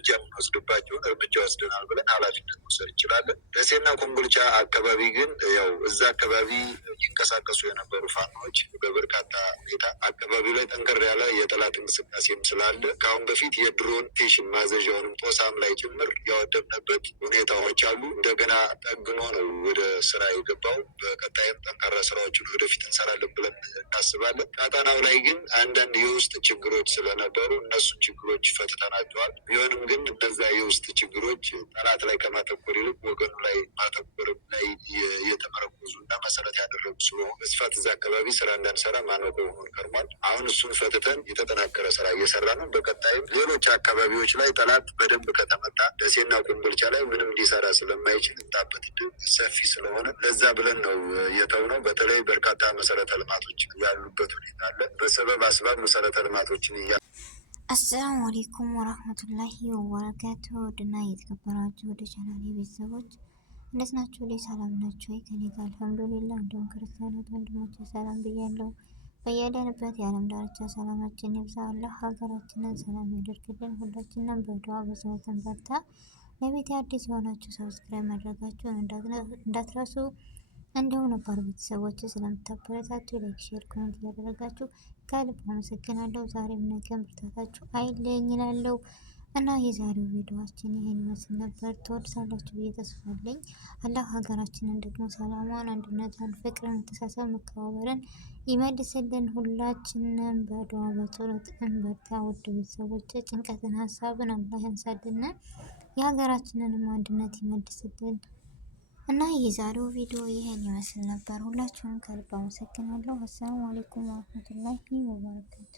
እርምጃ የምንወስድባቸውን እርምጃ ወስደናል ብለን ኃላፊነት መውሰድ እንችላለን። ደሴና ኮምቦልቻ አካባቢ ግን ያው እዛ አካባቢ ይንቀሳቀሱ የነበሩ ፋኖች በበርካታ ሁኔታ አካባቢው ላይ ጠንከር ያለ የጠላት እንቅስቃሴም ስላለ ከአሁን በፊት የድሮን ቴሽን ማዘዣውንም ጦሳም ላይ ጭምር ያወደምነበት ሁኔታዎች አሉ። እንደገና ጠግኖ ነው ወደ ስራ የገባው። በቀጣይም ጠንካራ ስራዎችን ወደፊት እንሰራለን ብለን እናስባለን። ቀጠናው ላይ ግን አንዳንድ የውስጥ ችግሮች ስለነበሩ እነሱን ችግሮች ፈትተናቸዋል። ቢሆንም ግን እነዛ የውስጥ ችግሮች ጠላት ላይ ከማተኮር ይልቅ ወገኑ ላይ ማተኮር ላይ የተመረኮዙ እና መሰረት ያደረጉ ስለሆኑ በስፋት እዛ አካባቢ ስራ እንዳንሰራ ማነቆ ሆኖን ከርሟል። አሁን እሱን ፈትተን የተጠናከረ ስራ እየሰራ ነው። በቀጣይም ሌሎች አካባቢዎች ላይ ጠላት በደንብ ከተመታ ደሴና ኮምቦልቻ ላይ ምንም ሊሰራ ስለማይችል እንጣበት ሰፊ ስለሆነ ለዛ ብለን ነው የተውነው። በተለይ በርካታ መሰረተ ልማቶች ያሉበት ሁኔታ አለ። በሰበብ አስባብ መሰረተ ልማቶችን አሰላሙ አለይኩም ወራህመቱላሂ ወበረካቱ። ውድና የተከበራችሁ ወደ ቻናሌ ቤተሰቦች እንዴት ናችሁ? ላይ ሰላም ናችሁ? ከኔ ጋር አልሐምዱሊላህ። እንደውም ክርስቲያኖች ወንድሞቼ ሰላም ብያለሁ። በያለንበት የዓለም ዳርቻ ሰላማችን ይብዛ። አላህ ሀገራችንን ሰላም ያደርግልን። ሁላችንም በዱዓ በጸሎት በርታ። ለቤት አዲስ የሆናችሁ ሰብስክራይብ ማድረጋችሁን እንዳትረሱ። እንዲሁም ነባር ቤተሰቦች ስለምታበረታቱ ላይክ፣ ሼር፣ ኮሜንት እያደረጋችሁ ከልብ አመሰግናለሁ። ዛሬም ነገም ብርታታችሁ አይለኝ እላለሁ እና የዛሬው ቪዲዮአችን ይሄን ይመስል ነበር። ትወዱታላችሁ ብዬ ተስፋ አለኝ። አላህ ሀገራችንን ደግሞ ሰላሟን፣ አንድነቷን፣ ፍቅርን፣ መተሳሰብ፣ መከባበርን ይመልስልን። ሁላችንም በዱዓ በጸሎት እንበርታ። ውድ ቤተሰቦች ጭንቀትን፣ ሀሳብን አላህ ያንሳልን፣ የሀገራችንንም አንድነት ይመልስልን። እና የዛሬው ቪዲዮ ይሄን ይመስል ነበር። ሁላችሁንም ከልብ አመሰግናለሁ። አሰላሙ አለይኩም ወራህመቱላሂ ወበረካቱ።